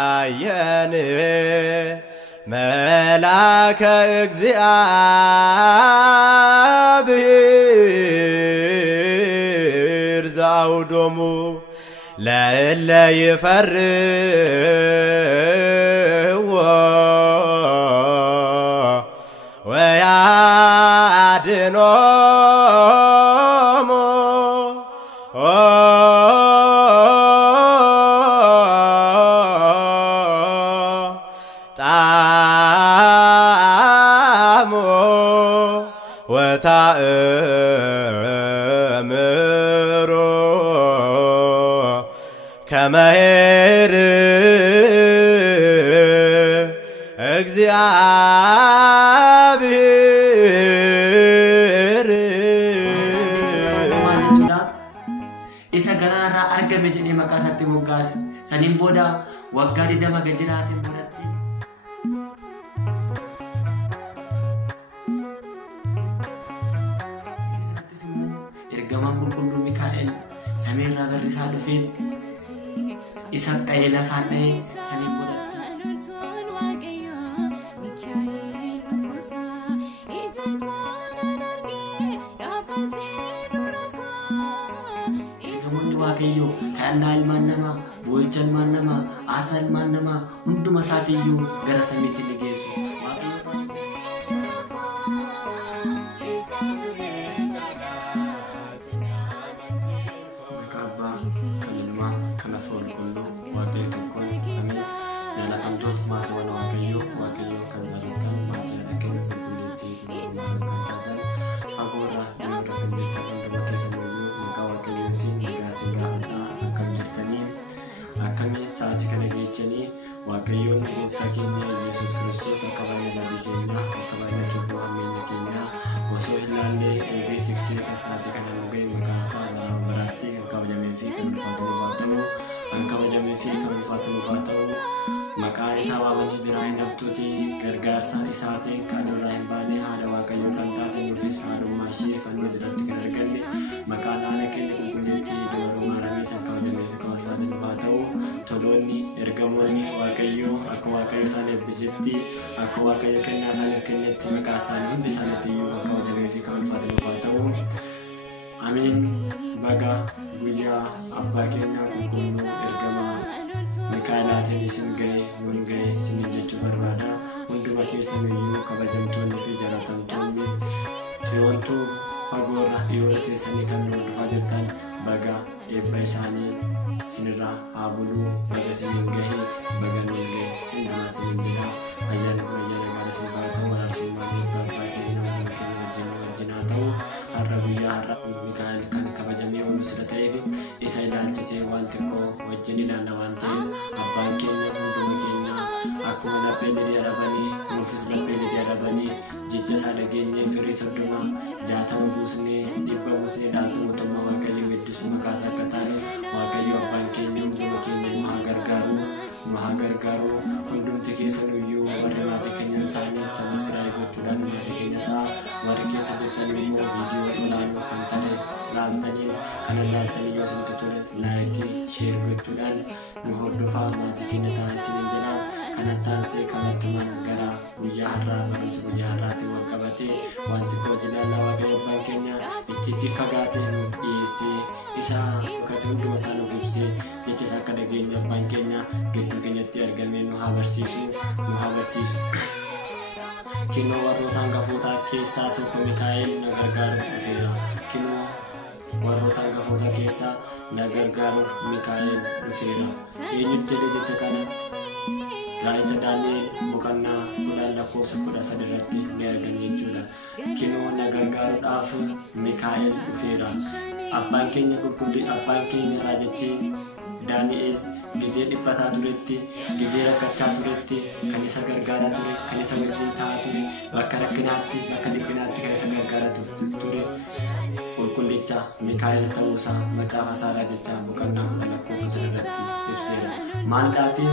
እታየን መላከ እግዚአብሔር ዘአውዶሙ ለእለ ይፈርዎ ወያድኅኖሙ ጣዕሞ ወታእምሮ ከመ ኄር እግዚአብሔር isa garaarraa argame jedhee maqaa isaatti moggaase saniin booda waggaa 20 gajiraatiin boodatti ergamaan qulqulluu Mikaa'el samiirraa barri isaa dhufee isa dha'ee lafaan dha'ee saniin boodatti waaqayyo kannaa ilmaan namaa bu'eecha ilmaan namaa aasaa ilmaan namaa hunduma isaatiiyyuu gara samiitti ni geessu saati kana geechanii waaqayyoon gooftaa keenya Yesuus Kiristoos akka baay'ee nabii keenya akka baay'ee cubbuu hammeenya keenya osoo hin laallee eegee tiksee tasaati kana nu ga'e maqaan isaa baraatti kan kabajamee fi kan ulfaatu nufaa ta'u kan kabajamee fi kan ulfaatu nufaa ta'u maqaan isaa waamanii biraa hin haftuuti gargaarsa isaatiin kan irraa hin baane haadha waaqayyoo kan taate nuufis haadhummaa ishee fannoo jalatti kan arganne maqaan haala keenya qulqulleettii dabarummaa rameessa kabajamee fi kan ulfaatu nufaa ta'u toloonni ergamoonni waaqayyoo akka waaqayyo isaan eebbisetti akka waaqayyo kennaa isaaniif kennetti maqaa isaanii hundi isaaniitti akka kabajamee fi kan ulfaatu nufaa ta'u amiin baga guyyaa abbaa keenyaa qulqulluu ergamaa Mikaa'elaatiin isin ga'e nun ga'e isin jechuu barbaada hunduma keessaniyyuu kabajamtoonni fi jaalatamtoonni si'oontuu fagoorra dhiyoota teessanii kan hordofaa jirtan baga eebba isaanii sinirraa haa buluu baga isiniin gahe baga nun ga'e hundumaa isiniin jedha ayyaana gaarii isin faa ta'u araarsummaa eebba abbaa keenya wajjin haa ta'u har'a guyyaa har'a Mikaa'el kan kabajamee oolu sira ta'eef isa ilaalchisee waan xiqqoo wajjin ilaalla waan ta'eef abbaan keenya hunduma keenya akkuma laphee lidii arabanii nuufis laphee lidii arabanii jecha isaa dhageenyee firii 30 60 buusnee 100 buusnee dhaaltu mootummaa waaqayyoo weeddisu maqaa isaa akka taanu waaqayyo abbaan keenya hunduma keenya nu haa gargaaru hundumti keessanuyyuu warri maatii keenya hin taane sabiskiraayib gochuudhaan maatii keenya ta'a warri keessa jirtan immoo viidiyoo olaanoo kan ta'e laaltanii kana laaltanii yoo isinitti tole laayikii sheer gochuudhaan nu hordofaa maatii keenya ta'a isiniin jedha kana taansee kallattumaan gara guyyaa har'aa barumsa guyyaa har'aatti wal qabatee wanti koo jilaalaa waaqayyo abbaan keenya icciitti fagaatee nu dhiyeessee isa bakka hunduma isaa nuuf ibsee jecha isaa akka dhageenya abbaan keenya gidduu keenyatti argamee nu haa barsiisu kinoo warroota hangafootaa keessaa tokko Mikaa'el na gargaaruuf dhufeera kinoo warroota hangafoota keessaa na gargaaruuf Mikaa'el dhufeera eenyuuf jedhee jecha kana raayicha Daani'el boqonnaa 10:13 irratti ni argama jechuudha kinoo na gargaaruudhaaf Mikaa'el dhufeera abbaan keenya qulqulluu abbaan keenya raajichi Daani'el gizee dhiphataa turetti gizee rakkachaa turetti kan isa gargaaraa ture kan isa wajjin taa'aa ture bakka rakkinaatti bakka dhiphinaatti kan isa gargaaraa ture qulqullicha Mikaa'el ta'uusaa macaafa isaa raajichaa boqonnaa 10:13 irratti ibseera maaldaafi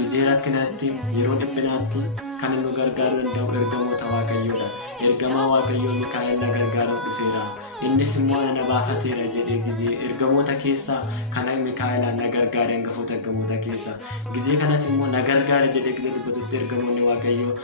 gizee rakkinaatti yeroo dhiphinaatti kan nu gargaaruu danda'u ergamoota waaqayyoodha ergamaa waaqayyoo Mikaa'el na gargaaruuf dhufeera innis immoo na baafateera jedhee gizee ergamoota keessaa kan Mikaa'el na gargaare hangafoota ergamoota keessa. Gizee kanas immoo na gargaare jedhee gizee dubbatutti ergamoonni waaqayyoo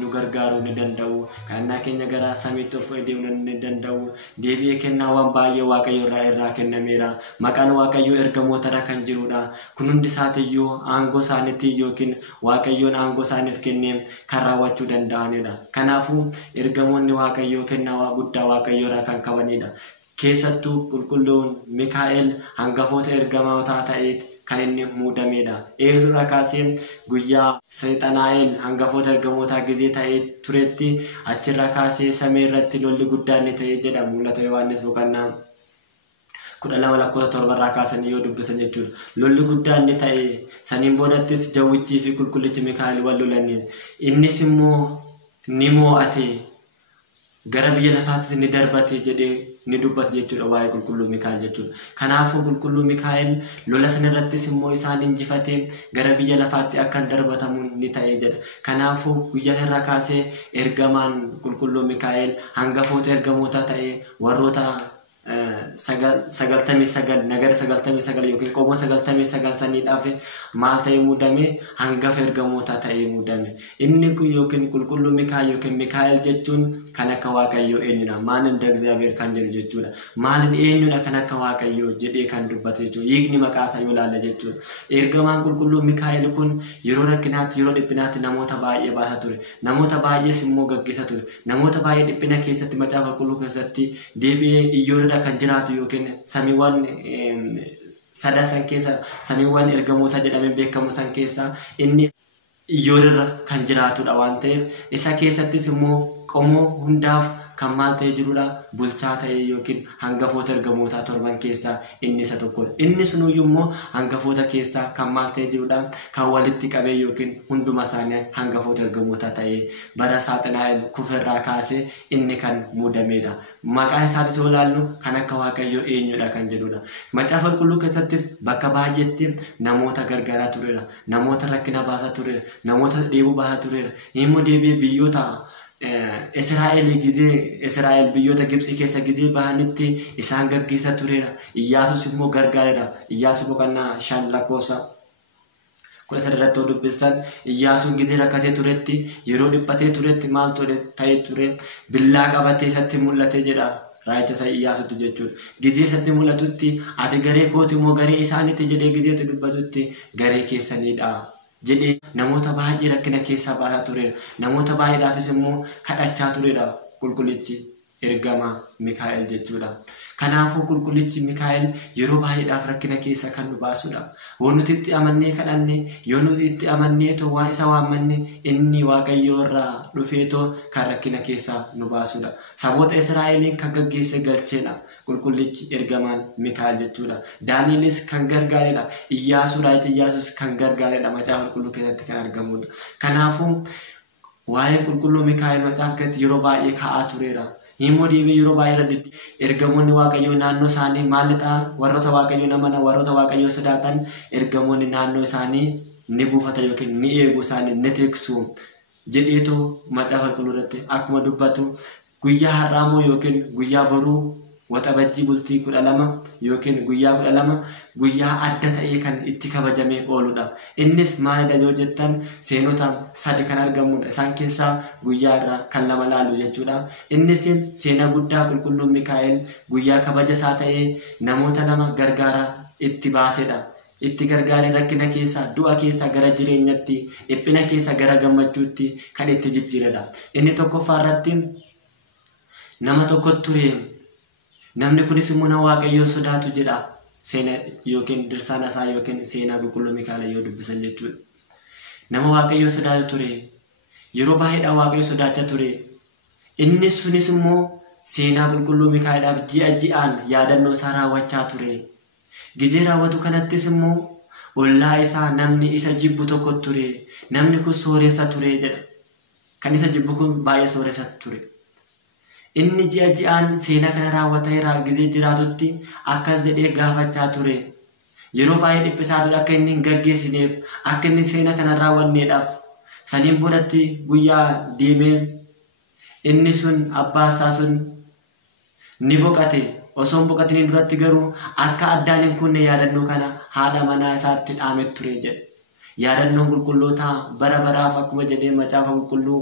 nu gargaaruu ni danda'u. Kadhannaa keenya gara samiitti ol fudhee deemuu ni danda'u. Deebi'ee kennaawwan baay'ee waaqayyo irraa kennameera. Maqaan waaqayyoo ergamootarra kan jirudha. Kun hundi isaatiiyyuu aangoo isaaniitti yookiin waaqayyoon aangoo isaaniif kennee kan raawwachuu danda'anidha. Kanaafuu ergamoonni waaqayyoo kennaa guddaa waaqayyoorraa kan qabanidha. Keessattuu qulqulluun Mikaa'el hangafoota ergamootaa ta'ee kan inni muudamedha. Eeruudha kaasee guyyaa Seexanaa'el hangafoota ergamootaa gizee ta'ee turetti achirra kaasee samii irratti lolli guddaan ni ta'ee jedha mul'ata Yohaannis boqonnaa 12:7 kaasanii yoo dubbisan jechuudha. Lolli guddaan ni ta'ee saniin boodattis jawwichii fi qulqullichi Mikaa'el wal lolanii innis immoo ni moo'ate gara biyya lafaattis ni darbate jedhee ni dubbata jechuudha waa'ee qulqulluu Mikaa'el jechuudha. Kanaafuu qulqulluu Mikaa'el lola sanarrattis immoo isaan injifatee gara biyya lafaatti akka darbatamu ni ta'ee jedha. Kanaafuu guyyaa irraa kaasee ergamaan qulqulluu Mikaa'el hangafoota ergamoota ta'ee warroota 99 nagara 99 yookiin qomoo 99 saniidhaaf maal ta'ee muudame hangafa ergamoota ta'ee muudame. Inni kun yookiin qulqulluu Mikaa'el yookiin Mikaa'el jechuun kan akka waaqayyoo eenyudha. Maalin inda እግዚአብሔር kan jedhu jechuudha. Maalin eenyudha kan akka waaqayyoo jedhee kan dubbate jechuudha. Hiikni maqaa isaa yoo ilaalla jechuudha. Ergamaan qulqulluu Mikaa'el kun yeroo rakkinaatti yeroo dhiphinaatti namoota baay'ee baasa ture. Namoota baay'ees immoo gaggeessa ture. Namoota baay'ee dhiphina keessatti macaafa qulqulluu keessatti deebi'ee iyyoodha kan jiraatu yookiin samiiwwan sadasan keessa samiiwwan ergamoota jedhamee beekamu san keessa inni iyyoodha kan jiraatudha waan ta'eef isa keessattis immoo qomoo hundaaf kan maal ta'ee jirudha bulchaa ta'ee yookiin hangafoota ergamoota torban keessaa inni isa tokkodha. Inni sunuyyuu immoo hangafoota keessaa kan maal ta'ee jirudha kan walitti qabee yookiin hunduma isaanii hangafoota ergamoota ta'ee bara Saaxinaa'el kufirraa kaasee inni kan muudamedha. Maqaan isaatis yoo ilaallu kan akka waaqayyoo eenyudha kan jedhudha. Macaafa qulqulluu keessattis bakka baay'eetti namoota gargaaraa turedha. Namoota rakkina baasaa turedha. Namoota dheebuu baasaa turedha. Immoo deebi'ee biyyoota Israa'el biyyoota Gibsii keessa gizee bahanitti isaan gaggeessa turedha. Iyyaasus immoo gargaareedha. Iyyaasuu boqonnaa 5:13 irratti dubbisan Iyyaasuun gizee rakkatee turetti yeroo dhiphatee turetti maal ta'ee ture billaa qabatee isatti mul'ate jedha. Raayicha isaa Iyyaasuutti jechuudha. Gizee isatti mul'atutti ati garee kooti moo garee isaaniitti jedhee gizeetti dubbatutti garee keessaniidha jedhee namoota baay'ee rakkina keessaa baasaa turedha. Namoota baay'eedhaafis immoo kadhachaa turedha qulqullichi ergamaa Mikaa'el jechuudha. Kanaafuu qulqullichi Mikaa'el yeroo baay'eedhaaf rakkina keessa kan nu baasudha. Yoo nuti itti amannee kadhanne yoo nuti itti amannee waan isa waammanne inni waaqayyoo irraa dhufeetoo kan rakkina keessaa nu baasudha. Saboota Israa'eliin kan gaggeesse galcheedha. Qulqullichi ergamaan Mikaa'el jechuudha. Daani'elis kan gargaaredha. Iyyaasuu raayicha Iyyaasuus kan gargaaredha macaafa qulqulluu keessatti kan argamudha. Kanaafuu waa'ee qulqulluu Mikaa'el macaafa keessatti yeroo baay'ee ka'aa tureera. Immoo deebi'ee yeroo baay'ee ergamoonni waaqayyoo naannoo isaanii maal ta'an warroota waaqayyoo namana warroota waaqayyoo sodaatan ergamoonni naannoo isaanii ni buufata yookiin ni eegu isaanii ni tiksu jedheetu macaafa qulqulluu irratti akkuma dubbatu guyyaa har'aamoo yookiin guyyaa boruu waxabajjii bultii 12 yookiin guyyaa 12 guyyaa adda ta'ee kan itti kabajamee ooludha. Innis maalidha yoo jettan seenota 3 kan argamudha. Isaan keessaa guyyaa irraa kan 2 laalu jechuudha. Innis seenaa guddaa qulqulluun Mikaa'el guyyaa kabaja isaa ta'ee namoota 2 gargaara itti baasedha. Itti gargaaree rakkina keessaa du'a keessaa gara jireenyatti dhiphina keessaa gara gammachuutti kan itti jijjiiredha. Inni tokkoffaa irratti nama tokko ture. Namni kunis immoo nama waaqayyoo sodaatu jedha. Seenaa yookiin dirsaana isaa yookiin seenaa qulqulluu Mikaa'el yoo dubbisan jechuudha. Nama waaqayyoo sodaatu ture. Yeroo baay'eedhaan waaqayyoo sodaachaa ture. Inni sunis immoo seenaa qulqulluu Mikaa'elaaf ji'a ji'aan yaadannoo isaa raawwachaa ture. Gizee raawwatu kanattis immoo ollaa isaa namni isa jibbu tokko ture. Namni kun sooressa ture jedha. Kan isa jibbu kun baay'ee sooressa ture. Inni ji'a ji'aan seenaa kana raawwateera gizee jiraatutti akkas jedhee gaafachaa ture. Yeroo baay'ee dhiphisaatu akka inni hin gaggeessineef akka inni seenaa kana raawwanneedhaaf saniin boodatti guyyaa deemee inni sun abbaa isaa sun ni boqate. Osoo hin boqatiin duratti garuu akka addaan hin kunne yaadannoo kana haadha manaa isaatti dhaame ture jedhe. Yaadannoon qulqullootaa bara baraaf akkuma jedhee macaafa qulqulluu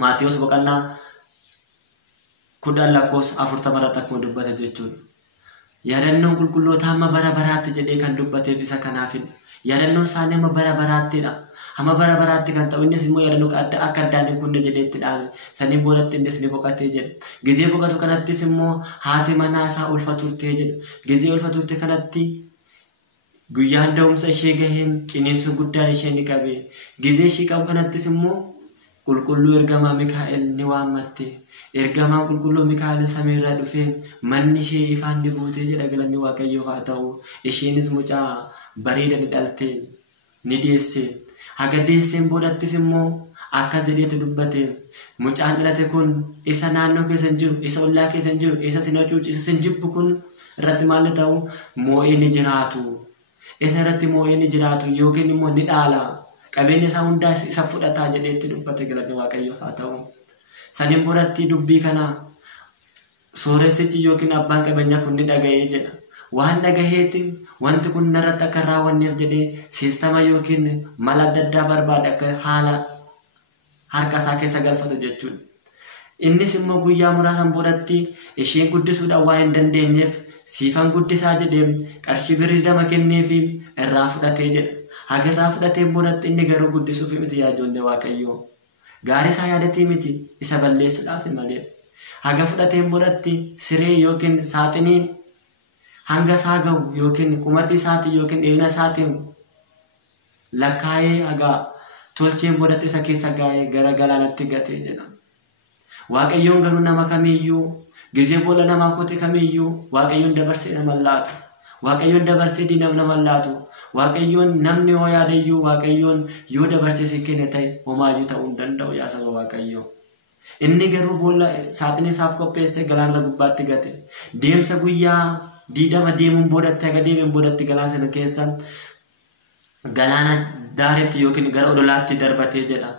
Maatiyos boqonnaa 10:40 akkuma dubbate jechuudha. Yaadannoon qulqullootaa amma bara baraatti jedhee kan dubbateef isa kanaafidha. Yaadannoon isaanii amma bara baraattidha. Amma bara baraatti kan ta'u innis immoo yaadannoo akka addaan hin kunne jedhee itti dhaame. Saniin boodatti innis ni boqotee jedha. Gizee boqotu kanattis immoo haati manaa isaa ulfa turtee jedha. Gizee ulfa turte kanatti guyyaan da'umsa ishee gaheen ciniinsu guddaan ishee ni qabe. Gizee ishee qabu kanattis immoo qulqulluu ergamaa Mikaa'el ni waammatte. Ergamaan qulqulluu Mikaa'el samiirraa dhufee manni ishee ifaan ni buutee jedha. Galanni Waaqayyoof haa ta'u. Isheenis mucaa bareeda ni dhalte ni deesse. Haga deesseen boodattis immoo akkas jedheetu dubbate. Mucaan dhalate kun isa naannoo keessa hin jiru, isa ollaa keessa hin jiru, isa sin hacuucu, isa sin jibbu kun irratti maal ta'u moo'ee ni jiraatu. Isa irratti moo'ee ni jiraatu yookiin immoo ni dhaala. Qabeenya isaa hundaa isa fudhataa jedheetti dubbate. Galanni Waaqayyoof haa ta'u. Saniin boodatti dubbii kana sooressichi yookiin abbaan qabeenyaa kun ni dhaga'ee jedha. Waan dhagaheetti wanti kun narratti akka raawwanneef jedhee siistama yookiin mala adda addaa barbaade akka haala harka isaa keessa galfatu jechuudha. Innis immoo guyyaa muraasan boodatti isheen guddisuudhaan waan hin dandeenyeef siifan guddisaa jedhee qarshii birrii 2 kenneefi irraa fudhatee jedha. Haga irraa fudhateen boodatti inni garuu guddisuuf miti yaa ijoollee Waaqayyoo. Gaarii isaa yaadatii miti isa balleessuudhaaf malee. Haga fudhateen boodatti siree yookiin saaxinii hanga isaa gahu yookiin qumatii isaatiin yookiin dheerina isaatiin lakkaa'ee haga tolcheen boodatti isa keessa gaa'ee gara galaanatti gatee jedha. Waaqayyoon garuu nama kamiiyyuu gizee boolla namaa kote kamiiyyuu Waaqayyoon dabarsee nama laatu. Waaqayyoon dabarsee diinam nama laatu. Waaqayyoon namni yoo yaadayyuu Waaqayyoon yoo dabarsee si kenne ta'e homaayyuu ta'uu hin danda'u yaa saba Waaqayyoo. Inni garuu boolla saaxinii isaaf qopheessee galaana gubbaatti gate. Deemsa guyyaa 20 deemuun boodatti haga deemuun boodatti galaana sana keessa galaana daaretti yookiin gara odolaatti darbatee jedha.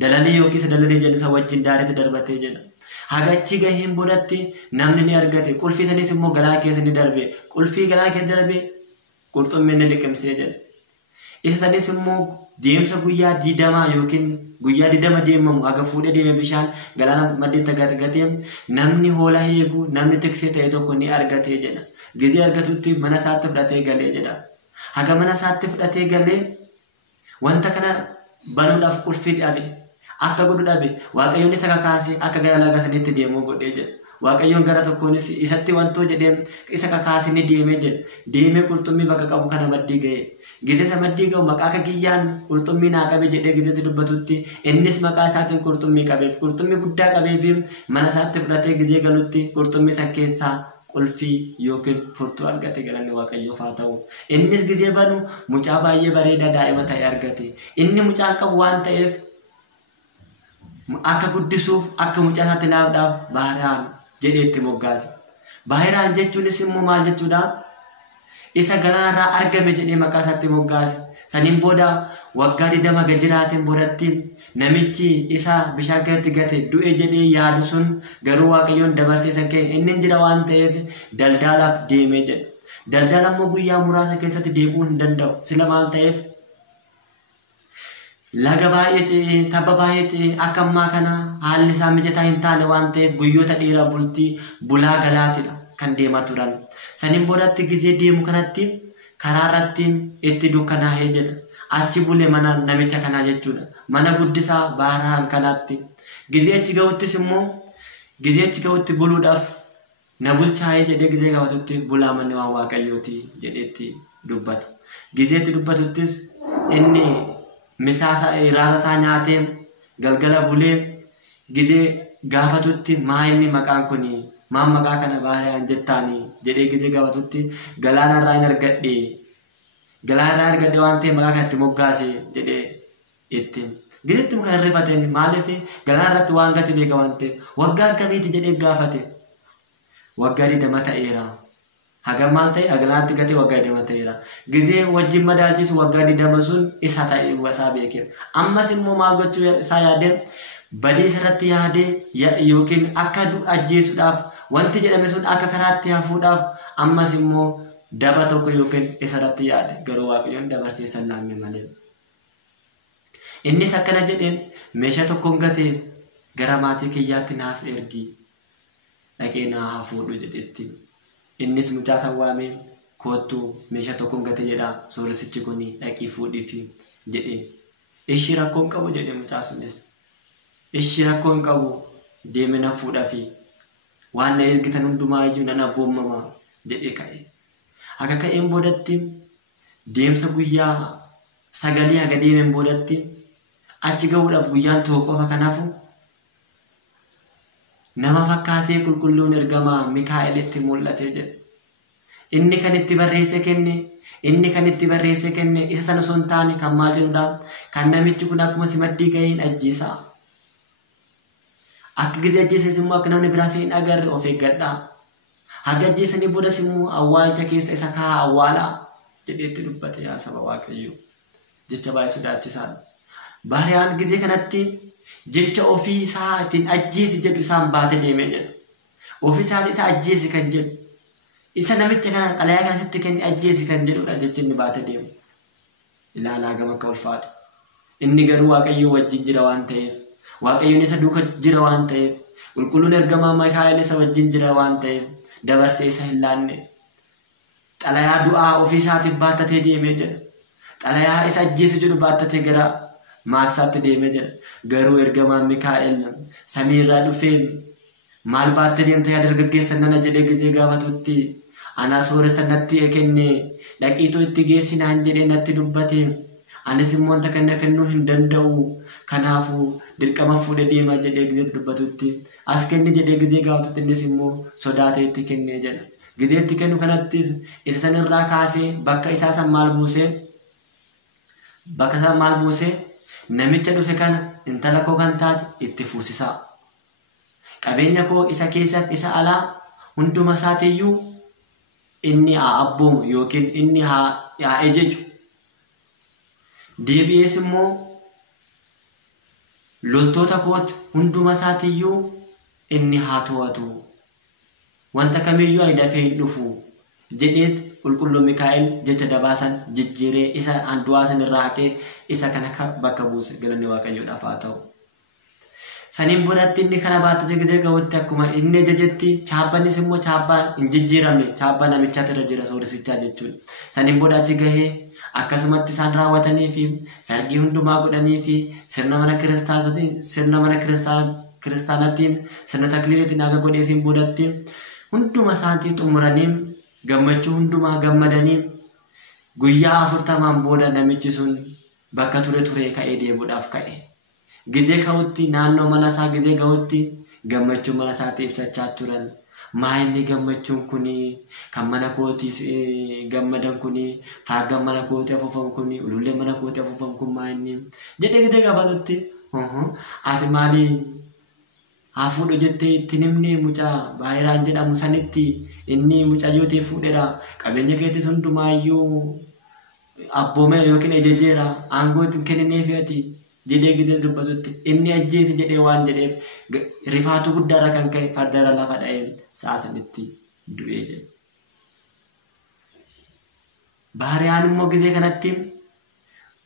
Dalalee yookiin dalalee jedhu isa wajjin daaretti darbatee jedha. Haga achi gaheen boodatti namni ni argate. Qulfii sanis immoo galaana keessa ni darbe. Qulfii galaana keessa darbe qurxummii ni liqimsee jedha. Isa sanis immoo deemsa guyyaa 20 yookiin guyyaa 20 deemamu haga fuudhee deeme bishaan galaana maddeetti gatee namni hoolaa eegu namni tiksee ta'e tokko ni argatee jedha. Gizee argatutti mana isaatti fudhatee galee jedha. Haga mana isaatti fudhatee galee wanta kana banuudhaaf qulfii dhabe. Akka godhu dhabe Waaqayyoon isa kakaasee akka gara laga saniitti deemuu godhee jedha. Waaqayyoon gara tokkoonis isatti wantoo jedhee isa kakaasee ni deemee jedha. Deemee qurxummii bakka qabu kana maddii ga'e. Gizee isa maddii ga'u maqaa akka kiyyaan qurxummii naa qabe jedhee gizeetti dubbatutti innis maqaa isaatiin qurxummii qabeef qurxummii guddaa qabeef mana isaatti fudhatee gizee galutti qurxummii isa keessaa qulfii yookiin furtuu argate. Galanni Waaqayyoof haa ta'u. Innis gizee banu mucaa baay'ee bareedaa daa'ima ta'e argate. Inni mucaa qabu waan ta'eef akka guddisuuf akka mucaa isaatti laafuudhaaf Baahiraan jedhee itti moggaase. Baahiraan jechuunis immoo maal jechuudha? Isa galaanarraa argame jedhee maqaa isaatti moggaase. Saniin booda waggaa 20 gajiraatiin boodatti namichi isa bishaan keessatti gate du'e jedhee yaadu sun garuu Waaqayyoon dabarsee san ka'e inni jira waan ta'eef daldalaaf deemee jedha. Daldala immoo guyyaa muraasa keessatti deebi'uu hin danda'u. Sila maal ta'eef laga baay'ee ce'ee tabba baay'ee ce'ee akka ammaa kana haalli isaa mijataa hin taane waan ta'eef guyyoota dheeraa bulaa galaatidha kan deemaa turan. Saniin boodatti gizee deemu kanatti karaa irratti itti dukkanaa'ee jedha. Achi bulee mana namicha kanaa jechuudha. Mana guddisaa Baahiraan kanaatti. Gizee achi ga'uttis immoo gizee achi ga'utti buluudhaaf na bulchaa'ee jedhee gizee ga'utti bulaa manni waan Waaqayyooti jedheetti dubbata. Gizeetti dubbatuttis inni misaasa raasa isaa nyaatee galgala bulee gizee gaafatutti maa inni maqaan kuni maan maqaa kana Baahiraan jettaanii jedhee gizee gaafatutti galaanarraa hin argadhe. Galaanarraa argadhe waan ta'eef maqaa kanatti moggaase jedhee itti. Gizeetti kan hirrifateen maaliif galaanarratti waan gati beeka waan ta'eef waggaa akkamiiti jedhee gaafate. Waggaa 20 ta'eera. Haga maal ta'e agalaatti gatee waggaa 20 ta'eera. Gizee wajjin madaalchisu waggaa 20 sun isa ta'e isaa beekee. Ammas immoo maal gochuu isaa yaadee badii isarratti yaadee yookiin akka ajjeesuudhaaf wanti jedhame sun akka karaatti hafuudhaaf ammas immoo daba tokko yookiin isarratti yaade garuu Waaqayyoon dabarsee san laanne malee. Innis akkana jedheen meeshaa tokkoon gatee gara maatii kiyyaatti naaf ergi dhaqee naa haa fuudhu jedhetti. Innis mucaa san waamee kootu meeshaa tokkoon gate jedha sooressichi kun dhaqii fuudhiifi jedhee. Ishii rakkoon qabu jedhe mucaa sunis. Ishii rakkoon qabu deemina fuudhaafi waan na ergitan hundumaa iyyuu nan abboommama jedhee ka'e. Akka ka'een boodatti deemsa guyyaa 9 haga deemeen boodatti achi ga'uudhaaf guyyaan tokko qofa kanaafu nama fakkaatee qulqulluun ergamaa Mikaa'elitti mul'ate jedhe. Inni kan itti barreesse kenne isa sana osoo hin taane kan maal jedhudha kan namichi kun akkuma simaddii ga'een ajjeesa. Akka gisee ajjeeses immoo akka namni biraa hin agarre of eeggadhaa. Haga ajjeesanii boodas immoo awwaalcha keessa isa kaa'aa awwaalaa jedheetti dubbate yaa saba Waaqayyoo. Jecha baay'ee sodaachisaadha. Baariyaan gisee kanatti jecha ofii isaa ittiin ajjeesi jedhu isaan baate deemee jedha. Ofii isaa isa ajjeesi kan jedhu. Isa namicha kana xalayaa kana sitti kenni ajjeesi kan jedhudha jechi inni baate deemu. Ilaalaa gama akka ulfaatu. Inni garuu Waaqayyoo wajjin jira waan ta'eef, Waaqayyoon isa duuka jira waan ta'eef, qulqulluun ergamaa Mikaa'el isa wajjin jira waan ta'eef dabarsee isa hin laanne. Xalayaa du'aa ofii isaatiif baattatee deemee jedha. Xalayaa isa ajjeesi jedhu baattatee gara maatisaatti deemee jedha. Garuu ergamaan Mikaa'el samiirraa dhufee maal baattee deemte yaa dargaggeessa nana jedhee gisee gaafatutti ana sooressa natti kenne dhaqiitoo itti geessinaan jedhee natti dubbate. Anis immoo wanta kana kennuu hin danda'u kanaafuu dirqama fuudhee deema jedhee gisee dubbatutti as kenni jedhee gisee gaafatutti innis immoo sodaatee itti kennee jedha. Gisee itti kennu kanattis isa sanirraa kaasee bakka isaa san maal buusee namicha dhufe kana intala koo kan taate itti fuusisaa. Qabeenya koo isa keessatti isa alaa hunduma isaatiiyyuu inni haa abboomu yookiin inni haa ejeju. Deebi'ees immoo loltoota kooti hunduma isaatiiyyuu inni haa to'atu. Wanta kamiyyuu dafee hin dhufu jedheet qulqulluun Mikaa'el jecha dabaasan jijjiiree isa du'aa san irraa haqee isa kana bakka buuse. Galanni Waaqayyoodhaaf haa ta'u. Saniin boodatti inni kana baattatee gisee ga'utti akkuma inni ajajetti chaabbannis immoo chaabbaa hin jijjiiramne chaabbaa namichaatti irra jira sooresichaa jechuudha. Saniin booda achi gahee akkasumatti isaan raawwatanii fi sargii hundumaa godhanii fi sirna mana kiristaanaatiin sirna takliilitiin aga godheefiin boodatti hunduma isaanii xumuranii gammachuu hundumaa gammadanii guyyaa 40 booda namichi sun bakka ture ka'ee deebuudhaaf ka'e. Gisee ka'utti naannoo mana isaa gisee ga'utti gammachuu mana isaatti ibsachaa turan. Maayinni gammachuun kuni kan mana kootiis gammadan kuni faaggan mana kootii afuufan kuni ulullee mana kootii afuufan kun maayinni jedhee gisee gaafatutti ati maali haa fuudhu jettee itti nimni mucaa baay'iraan jedhamu sanitti inni mucayyoo ta'e fuudheera qabeenya keetis hundumaayyuu abboomee yookiin ejejeera aangoo ittiin kennineef ati jedhee gisee dubbatutti inni ajjeesi jedhee waan jedheef rifaatu guddaarra kan ka'e fardarra lafa dha'ee sa'a sanitti du'ee jedhe. Baariyaan immoo gisee kanatti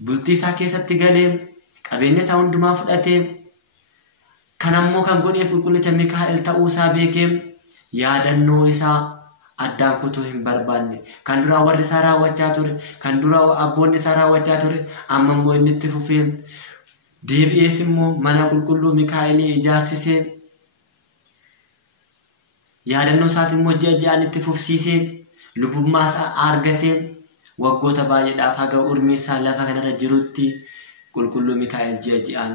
bultii isaa keessatti galee qabeenya isaa hundumaa fudhatee kan ammoo kan godheef qulqullicha Mikaa'el ta'uu isaa beekee yaadannoo isaa addaan kutuu hin barbaanne kan duraa warri isaa raawwachaa ture kan duraa abboonni isaa raawwachaa ture amma immoo inni itti fufee deebi'ees immoo mana qulqulluu Mikaa'elii ijaarsisee yaadannoo isaati immoo ji'aan itti fufsiisee lubummaa isaa argatee waggoota baay'eedhaaf haga umrii isaa lafa kanarra jirutti qulqulluu Mikaa'el ji'aan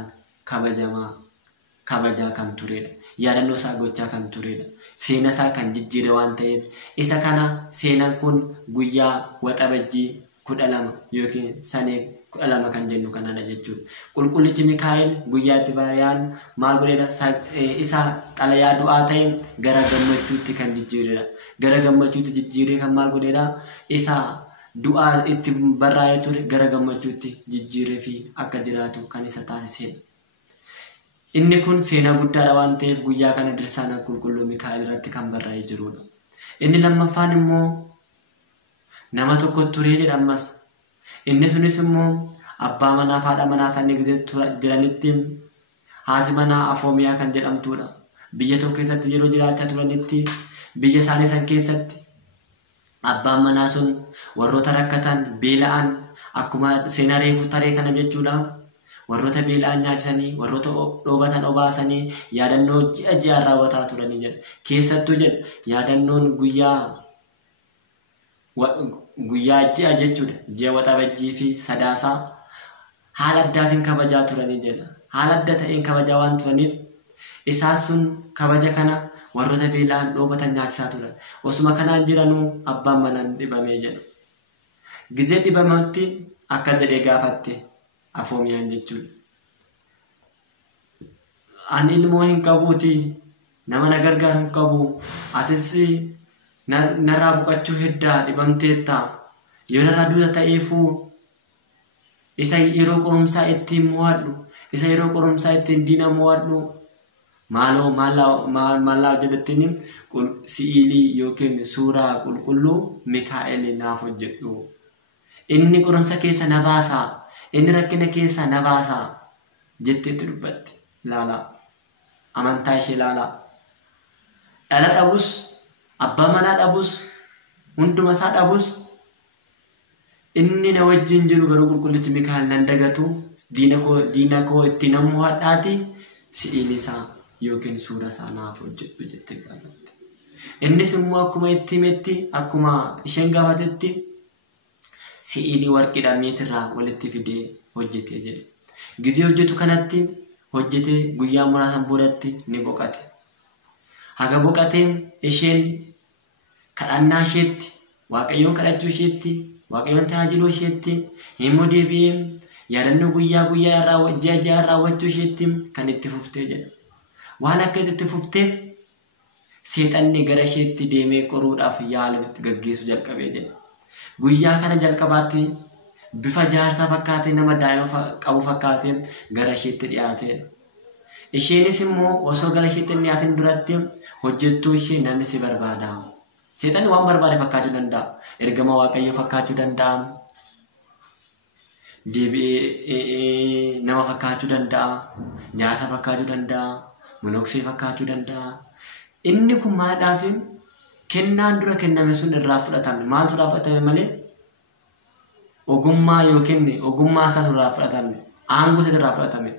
kabajaa kan turedha. Yaadannoo isaa gochaa kan turedha. Seena isaa kan jijjiire waan ta'eef isa kana seenaan kun guyyaa waxabajjii 12 yookiin sanee 12 kan jennu kanana jechuudha. Qulqullichi Mikaa'el guyyaatti baariyaan maal godheedha isa xalayaa du'aa ta'e gara gammachuutti kan jijjiiredha. Gara gammachuutti jijjiiree kan maal godheedha isa du'aa itti barraa'ee ture gara gammachuutti jijjiiree fi akka jiraatu kan isa taasisedha. Inni kun seenaa guddaadha waan ta'eef guyyaa kana dirsaana qulqulluu Mikaa'el irratti kan barraa'ee jirudha. Inni lammaffaan immoo nama tokko turee jedhamas inni sunis immoo abbaa manaa fi haadha manaa kan jiranitti haati manaa Afoomiyaa kan jedhamtuudha. Biyya tokko keessatti yeroo jiraachaa turanitti biyya isaanii san keessatti abbaan manaa sun warroota rakkatan beela'an akkuma seenaa reefu taree kana jechuudha. Warroota beela'an nyaachisanii warroota dhoobatan obaasanii yaadannoo ji'a raawwataa turanii jedha. Keessattuu jedha yaadannoon guyyaa ji'a jechuudha. Ji'a waxabajjii fi sadaasaa haala addaatiin kabajaa turanii jedha. Haala adda ta'een kabajaa waan turaniif isaan sun kabaja kana warroota beela'an dhoobatan nyaachisaa turan. Osuma kanaan jiranuu abbaan manaa dhibamee jedha. Gizee dhibametti akka jedhee gaafatte Afoomiyaan jechuudha. Ani ilmoo hin qabuuti nama na gargaaru hin qabu. Atis narraa buqachuu heddaa dhibamteetta. Yoo narraa duuta ta'eefuu isa yeroo qorumsaa ittiin mo'adhu. Isa yeroo qorumsaa ittiin diina mo'adhu. Maalaa jedhattiin si'ilii yookiin suuraa qulqulluu Mikaa'el naaf hojjedhu. Inni qorumsa keessa na baasaa. Inni rakkina keessa na baasaa jetteetti dubbatte. Laalaa. Amantaa ishee laalaa. Dhala dhabus, abbaa manaa dhabus, hunduma isaa dhabus, inni na wajjin jiru garuu qulqullichi Mikaa'el nan dagatu diina koo itti namuu hadhaati si'ilii isaa yookiin suura isaa naaf hojjedhu jettee gaafatte. Innis immoo akkuma itti himetti akkuma isheen gaafatetti si'ilii warqiidhaan meetirraa walitti fidee hojjetee jedhe. Gizee hojjetu kanatti hojjetee guyyaa muraasan boodatti ni boqate. Haga boqatee isheen kadhannaa isheetti, Waaqayyoon kadhachuu isheetti, Waaqayyoon tajaajiluu isheetti, immoo deebi'ee yaadannoo guyyaa ji'a raawwachuu isheetti kan itti fuftee jedha. Waan akka itti fufteef seexanni gara isheetti deemee qoruudhaaf yaalu gaggeessu jalqabee jedha. Guyyaa kana jalqabaatti bifa jaarsaa fakkaatee nama daa'ima qabu fakkaatee gara isheetti dhiyaatedha. Isheenis immoo osoo gara isheetti dhiyaatin duratti hojjettuu ishee namni si barbaada. Seexanni waan barbaade fakkaachuu danda'a. Ergama Waaqayyoo fakkaachuu danda'a. Deebi'ee nama fakkaachuu danda'a. Jaarsa fakkaachuu danda'a. Monoksee fakkaachuu danda'a. Inni kun maadhaaf kennaan dura kenname sun irraa fudhatame. Maaltu irraa fudhatame malee? Ogummaa yookiin ogummaa isaas irraa fudhatame. Aangoo isaa irraa fudhatame.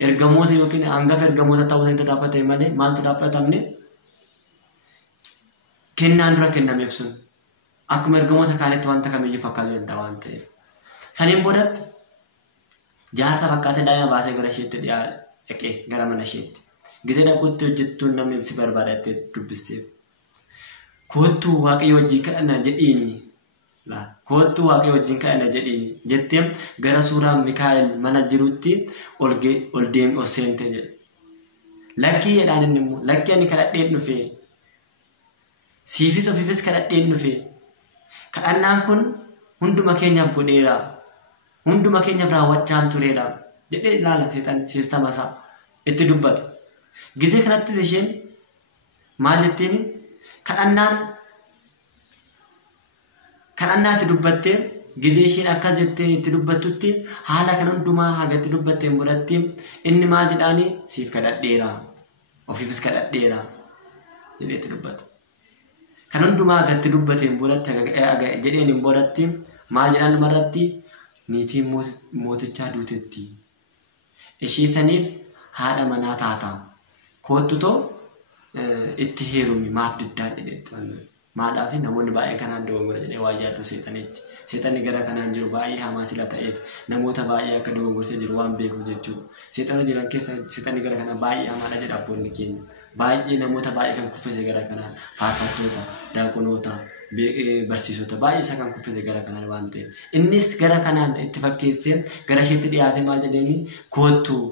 Ergamoota yookiin hangafa ergamoota ta'uu isaa irraa fudhatame malee maaltu irraa fudhatamne? Kennaan dura kennameef sun akkuma ergamoota kaanitti wanta kamiyyuu fakkaachuu danda'a waan ta'eef. Saniin boodatti jaarsa fakkaatee daa'ima baasee gara isheetti dhaqee gara mana isheetti. Gizee dhaquutti hojjettuun namni si barbaada itti dubbisseef. Koottuu Waaqayyo wajjin kadhanna jedhiini. Koottuu Waaqayyo wajjin kadhanna jedhiini. Jettee gara suuraa Mikaa'el mana jirutti ol deemee seente jedha. Lakkii jedhaan inni immoo lakkii ani kadhadheen dhufee. Siifis ofiifis kadhadheen dhufee. Kadhannaan kun hunduma keenyaaf godheera. Hunduma keenyaaf raawwachaan tureera. Jedhee ilaala seestama isaa itti dubbata. Gizee kanatti isheen maal jettiin? Kadhannaa itti dubbattee gizee isheen akkas jetteen itti dubbattutti haala kan hundumaa haga itti dubbatteen boodatti inni maal jedhaani siif kadhadheera. Ofiifis kadhadheera jedhee itti dubbata. Kan hundumaa haga itti dubbateen boodatti jedheen hin boodatti maal jedhaan dhumarratti niitiin mootichaa duutetti. Ishee saniif haadha manaa taata. Koottutoo itti heerumi maaf diddaa jedhetti. Maadhaaf namoonni baay'ee kanaan dogongora jedhee waa yaaddu seexanichi. Seexanni gara kanaan jiru baay'ee hamaa sila ta'eef namoota baay'ee akka dogongorsee jiru waan beekuuf jechuudha. Seexana jiran keessa seexanni gara kanaa baay'ee hamaadha jedha abboonni keenya. Baay'ee namoota baay'ee kan kuffise gara kanaan faarfattoota, daaqonoota, barsiisota baay'ee isa kan kuffise gara kanaan waan ta'eef. Innis gara kanaan itti fakkeessee gara isheetti dhiyaatee maal jedheeni koottuu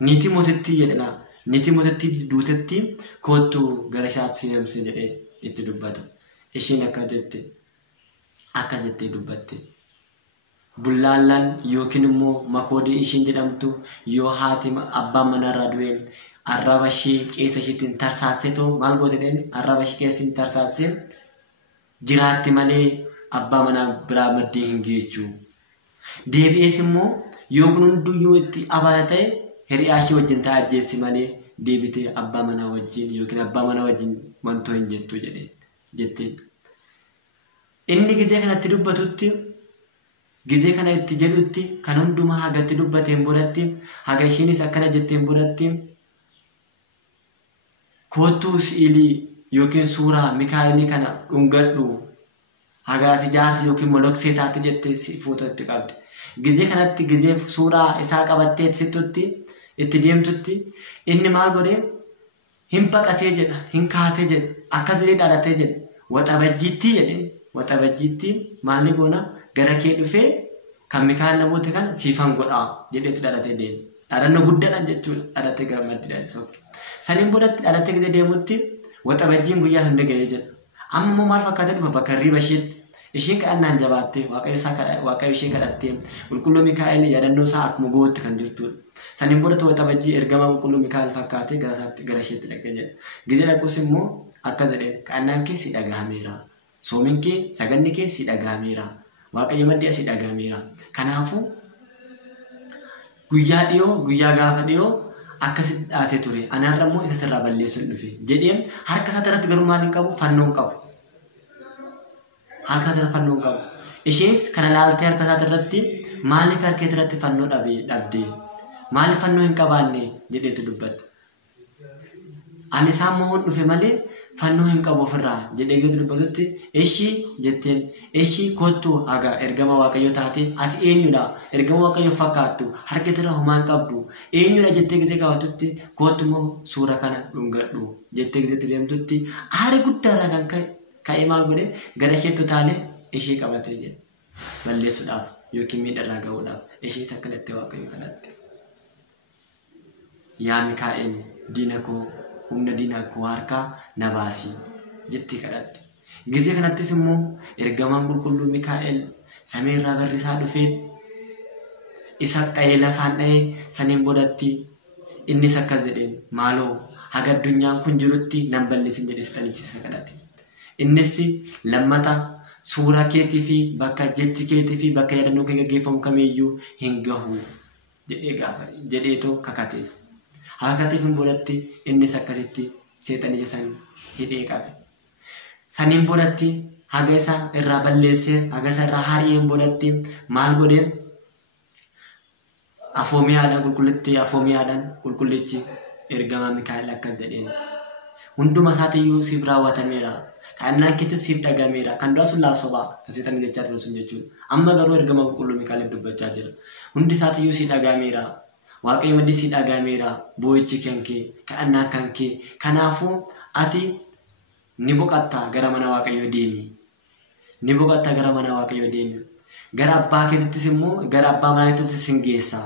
niitii mootittii jedhana. Niitii mootittii duutetti koottuu gara ishaatti seenamsi jedhee itti dubbata. Isheen akka jettee dubbatte. Bullaallaan yookiin immoo makoodii isheen jedhamtu yoo haati abbaan manarraa du'e arraba ishee keessa isheetiin tarsaaseetoo maal goote dheeni arraba ishee keessatti tarsaasee jiraatti malee abbaa manaa biraa maddee hin geechu. Deebi'ees immoo yoo kun hunduyyuu itti abaate hiriyaa ishee wajjin ta'a ajjeessi malee deebitee abbaa manaa wajjin yookiin abbaa manaa wajjin wantoo hin jettu jetteen. Inni gizee kanatti dubbatutti gizee kana itti jedhutti kan hundumaa hagatti dubbateen boodatti haga isheenis akkana jetteen boodatti kootuu si'ilii yookiin suuraa Mikaa'elii kana dhungadhu hagaati jaarsi yookiin moloksee taate jettee fuutatti qabdi. Gizee kanatti gizee suuraa isaa qabattee sittutti itti deemtutti inni maal godhee hin baqatee jedha hin kaatee jedha akkas jedhee dhalatee jedha waxabajjiitti jedheen waxabajjiitti maalli goona gara kee dhufee kan Mikaa'el namoota kana siifan godhaa jedheetti dhalatee deema. Dhalannoo guddaadhaan jechuudha dhalatee gammaddiidhaan sokke. Saniin boodatti dhalatee gizee deemutti waxabajjiin guyyaa hunda ga'ee jedha. Amma immoo maal fakkaatee dhufa bakka hirriba isheetti. Isheen kadhannaan jabaattee waaqayyo ishee kadhattee qulqulluu Mikaa'el yaadannoo isaa akkuma gootti kan jirtudha. Saniin boodatti waxabajjii ergamaa qulqulluu Mikaa'el fakkaatee gara isheetti dhaqee jedha. Gizee dhaquus immoo akka jedheen kadhannaan kee si dhagahameera. Soomiin kee saganni kee si dhagahameera. Waaqayyo maddii si dhagahameera. Kanaafuu guyyaa gaafa dhiyoo akkasitti dhaatee ture. Anaarra immoo isa sirraa balleessuun dhufe jedheen harka isaa irratti garuu maal hin qabu fannoon qabu. Harka isaa fannoon qabu. Isheenis kana laaltee harka isaa irratti maaliif harka irratti fannoo dhabdee maaliif fannoo hin qabaanne jedheetu dubbatte. Ani isaan mo'uun dhufe malee fannoo hin qabu ofirraa jedhee gadi dubbatutti ishii jetteen ishii kottu haga ergama waaqayyo taate ati eenyudha ergama waaqayyo fakkaattu harka irra homaa hin qabdu eenyudha jettee gadi qabatutti kottu moo suura kana dhungadhu jettee gadi deemtutti aara guddaarraa kan ka'e maal godhe gara isheetti utaalee ishee qabatee jedhe balleessuudhaaf yookiin miidharraa ga'uudhaaf ishees akkanatti waaqayyo kanatti. Yaa Mikaa'el diina koo humna diinaa koo harkaa na baasii jettee kadhatte. Gizee kanattis immoo ergamaan qulqulluu Mikaa'el samiirraa barrisaa dhufee isa dha'ee lafaan dha'ee saniin boodatti innis akkas jedheen maaloo haga addunyaan kun jirutti nan balleessin jedhee sitanichisa kadhate. Innis lammata suura keetii fi bakka jechi keetii fi bakka yaadannoo kee gaggeeffamu kamiyyuu hin gahu jedheetoo kakateef. Hakateef boodatti innis akkasitti seexanicha san hidhee qabe. Saniin boodatti haga isa irraa balleessee haga isa irraa hari'een boodatti maal godheen afoomiyaadhaan qulqullichi ergamaa Mikaa'el akkas jedheen hunduma isaatiiyyuu siif raawwatameera. Kadhannaan keetti siif dhagameera. Kan duraa sun laafsobaa kan seexanii jechaa ture sun jechuudha. Amma garuu ergamaa qulqulluu Mikaa'el dubbachaa jira. Hundi isaatiiyyuu si dhagameera. Waaqayyo maddii si dhagameera. Boo'ichi kan kee kadhannaa kan kee. Kanaafuu ati ni boqotta gara mana waaqayyo deemi. Ni boqotta gara mana waaqayyo deemi. Gara abbaa keetittis immoo gara abbaa manaa keetittis sin geessa.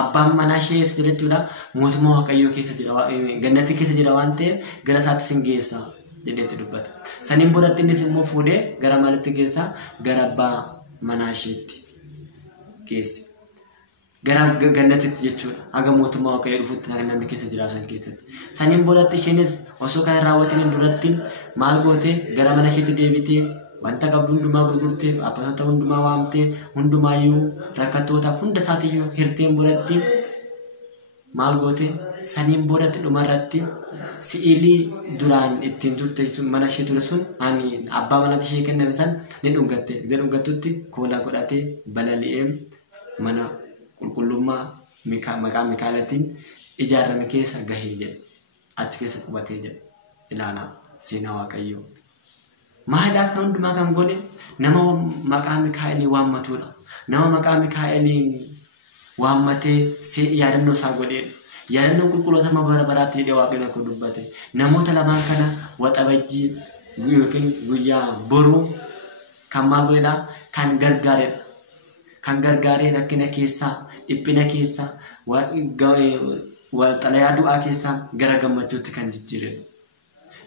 Abbaan manaa ishee jechuudha mootummaa waaqayyoo keessa jira gannatti keessa jira waan ta'eef gara isaatti sin geessa jedheetti dubbata. Saniin boodatti innis immoo fuudhee gara maalitti geessa gara abbaa manaa isheetti geesse. Gara gannatitti jechuudha haga mootummaa waaqayyoo dhufutti kan namni keessa jiraatan keessatti. Saniin boodatti isheenis osoo kan raawwataniin duratti maal gootee gara mana isheetti deebitee wanta qabdu hundumaa gurgurtee abbootaa hundumaa waamtee hundumaayyuu rakkatootaaf hunda isaatiiyyuu hirteen boodatti maal goote saniin boodatti dhumarratti si'ilii duraan ittiin turte mana ishee ture sun ani abbaa manatti ishee kenname san ni dhungatte. Gizee dhungattutti koolaa godhatee balali'ee mana qulqullummaa maqaa Mikaa'elitiin ijaarame keessa gahee jedhe achi keessa qubatee jedhe ilaalaa seenaa waaqayyoo. Maaliidhaaf kan hundumaa kan godhe nama maqaa Mikaa'elii waammatudha. Nama maqaa Mikaa'elii waammatee yaadannoo isaa godheedha. Yaadannoo qulqulloota bara baraatti jedhee waaqayyoon akka dubbate. Namoota lamaan kana waxabajjii yookiin guyyaa boruu kan maal godhedha kan gargaaredha. Kan gargaaree rakkina keessaa dhiphina keessaa walxalayaa du'aa keessaa gara gammachuutti kan jijjiiredha.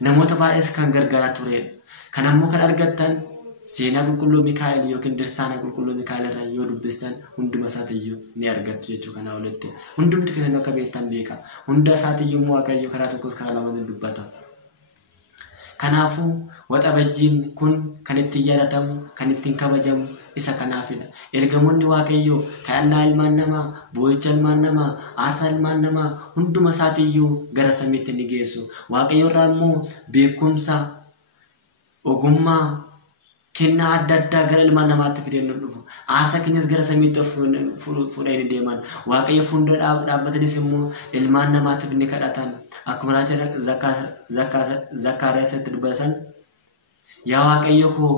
Namoota baay'ees kan gargaaraa turedha. Kan ammoo kan argattan seenaa qulqulluu Mikaa'el yookiin dirsaana qulqulluu Mikaa'el irraa yoo dubbistan hunduma isaatiiyyuu ni argattu jechuudha kanaa olitti. Hundumti keessan akka beektan beeka. Hunda isaatiiyyuu waaqayyo karaa tokkos karaa lamaan dubbata. Kanaafuu waxabajjiin kun kan ittiin yaadatamu, kan ittiin kabajamu isa kanaafidha. Ergamoonni Waaqayyoo kadhannaa ilmaan namaa, boo'icha ilmaan namaa, aarsaa ilmaan namaa hunduma isaatiiyyuu gara samiitti ni geessu. Waaqayyo irraa immoo beekumsa, ogummaa, kennaa adda addaa gara ilmaan namaatti fidee dhufu. Aarsaa keenyas gara samiitti fuudhanii deeman. Waaqayyo fuuldura dhaabbataniis immoo ilmaan namaatiif ni kadhatan. Akkuma raajiin Zakkaariyaasitti dubbatan, yaa Waaqayyo koo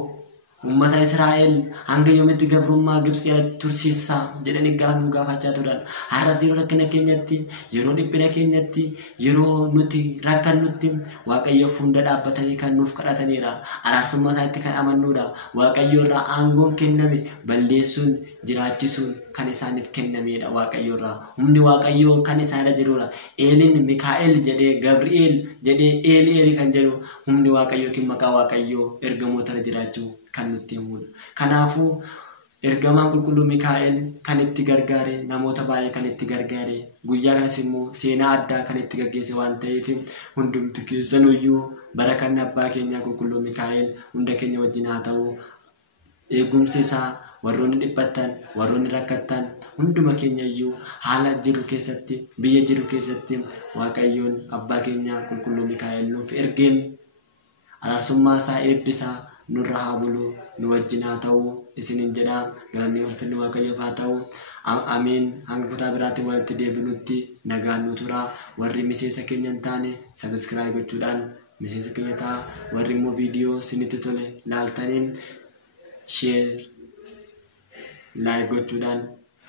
ummata Israa'el hanga yoomitti gabrummaa Gibxii tursiisaa jedhanii gaafachaa turan. Har'as yeroo rakkina keenyatti, yeroo dhiphina keenyatti, yeroo nuti rakkannutti Waaqayyo fuuldura dhaabbatanii kan nuuf kadhataniira. Araarsummaa isaatti kan amannuudha. Waaqayyo irraa aangoon kenname balleessuun, jiraachisuun kan isaaniif kennamedha. Waaqayyo irraa humni Waaqayyo kan isaanirra jirudha. Eeliin Mikaa'el jedhee, Gabri'eel jedhee, Eeli kan jedhu humni Waaqayyo yookiin maqaa Waaqayyo ergamootarra jiraachuu kan nutti himudha. Kanaafuu ergamaan qulqulluu Mikaa'el kan itti gargaare, namoota baay'ee kan itti gargaare, guyyaa kanas immoo seenaa addaa kan itti gaggeesse waan ta'eef hundumti keessanuyyuu barakanni abbaa keenyaa qulqulluu Mikaa'el hunda keenya wajjin haa ta'u. Eegumsi isaa warroonni dhiphatan, warroonni rakkatan hunduma keenyayyuu haala jiru keessatti, biyya jiru keessatti Waaqayyoon abbaa keenyaa qulqulluu Mikaa'el nuuf ergeen araarsummaa isaa eebbisaa nurra haa bulu, nu wajjin haa ta'u isinin jedha. Galanni ulfinni Waaqayyoof haa ta'u. Amiin. Hanga kutaa biraatti walitti deebinutti nagaan nu tura. Warri miseensa keenya hin taane subscribe gochuudhaan miseensa keenya ta'a. Warri immoo viidiyoo isinitti tole laaltaniin share, like gochuudhaan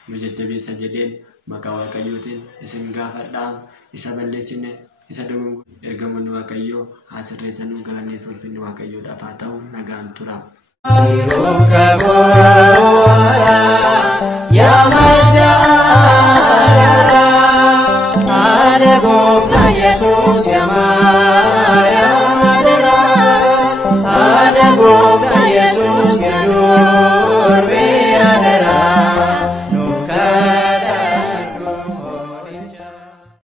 nu jajjabeessa jedheen maqaa Waaqayyootiin isin gaafadhaa. Isa balleessine, isa dogongoru ergamoonni Waaqayyoo haa sirreessanuu. Galanni ulfinni Waaqayyoodhaaf haa ta'u. Nagaan tura.